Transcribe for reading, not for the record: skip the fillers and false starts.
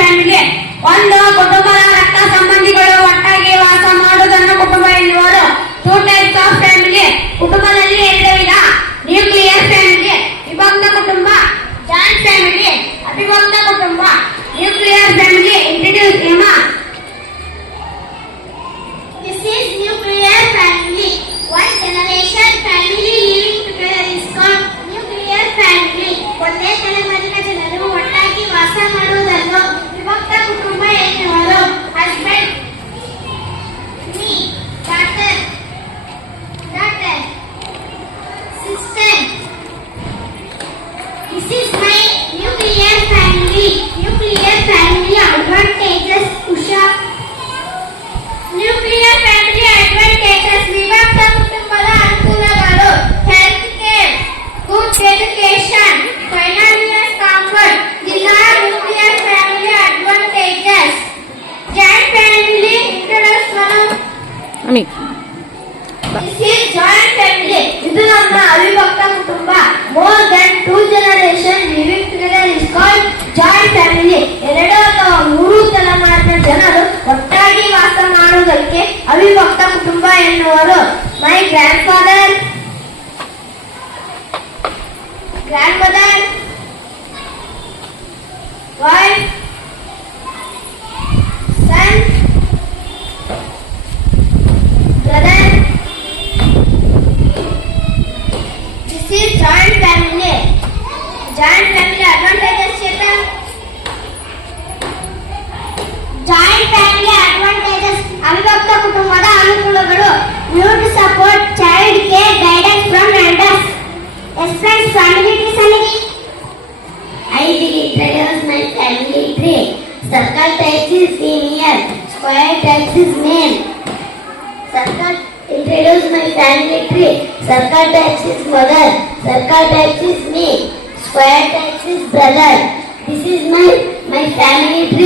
Family. ಒಂದು ಕುಟುಂಬದ ರಕ್ತ ಸಂಬಂಧಿಗಳು ಒಟ್ಟಾಗಿ ವಾಸ ಮಾಡುವುದನ್ನು ಕುಟುಂಬ ಎನ್ನುವರು. Two types of family. ಕುಟುಂಬದಲ್ಲಿ ಎರಡು ವಿಧ: ನ್ಯೂಕ್ಲಿಯರ್ ಫ್ಯಾಮಿಲಿ, ವಿಭಕ್ತ ಕುಟುಂಬ; ಜಾಯಿಂಟ್ ಫ್ಯಾಮಿಲಿ, ಅವಿಭಕ್ತ ಕುಟುಂಬ. Nuclear family introduce Emma. This is nuclear family. One generation family living together is called nuclear family. ಒಂದೇ ತಲೆಮಾರಿನ ಜನರು ಒಟ್ಟಾಗಿ ವಾಸ ಮಾಡುವುದನ್ನು ವಿಭಕ್ತ ಕುಟುಂಬ ಎನ್ನುವರು. Husband, me, daughter, sister. This is my nuclear family. Nuclear family advantages. Usha. Nuclear family advantages. ವಿಭಕ್ತ ಕುಟುಂಬದ ಅನುಕೂಲಗಳು: health care, good education, financial comfort. Nuclear family advantages. Joint family introduce ಅಮಿ. This is joint family. ಇದು ನಮ್ಮ ಅವಿಭಕ್ತ ಕುಟುಂಬ. More than 2 generation living together is called joint family. ಎರಡು ಅಥವಾ ಮೂರು ತಲೆಮಾರಿನ ಜನರು ಒಟ್ಟಾಗಿ ವಾಸ ಮಾಡುವುದಕ್ಕೆ ಅವಿಭಕ್ತ ಕುಟುಂಬ ಎನ್ನುವರು. My grandfather, grandmother, wife, son, brother. This is joint family. Joint family advantages. Chetan. Joint family advantages. ಅವಿಭಕ್ತ ಕುಟುಂಬದ ಅನುಕೂಲಗಳು: mutual support, child care, guidance from elders. Express family tree ಸಮಿತಿ. I will introduce my family tree. Circle types is senior, square types is main. Circle introduce my family tree. Circle types is mother, circle types is me, square types is brother. This is my family tree.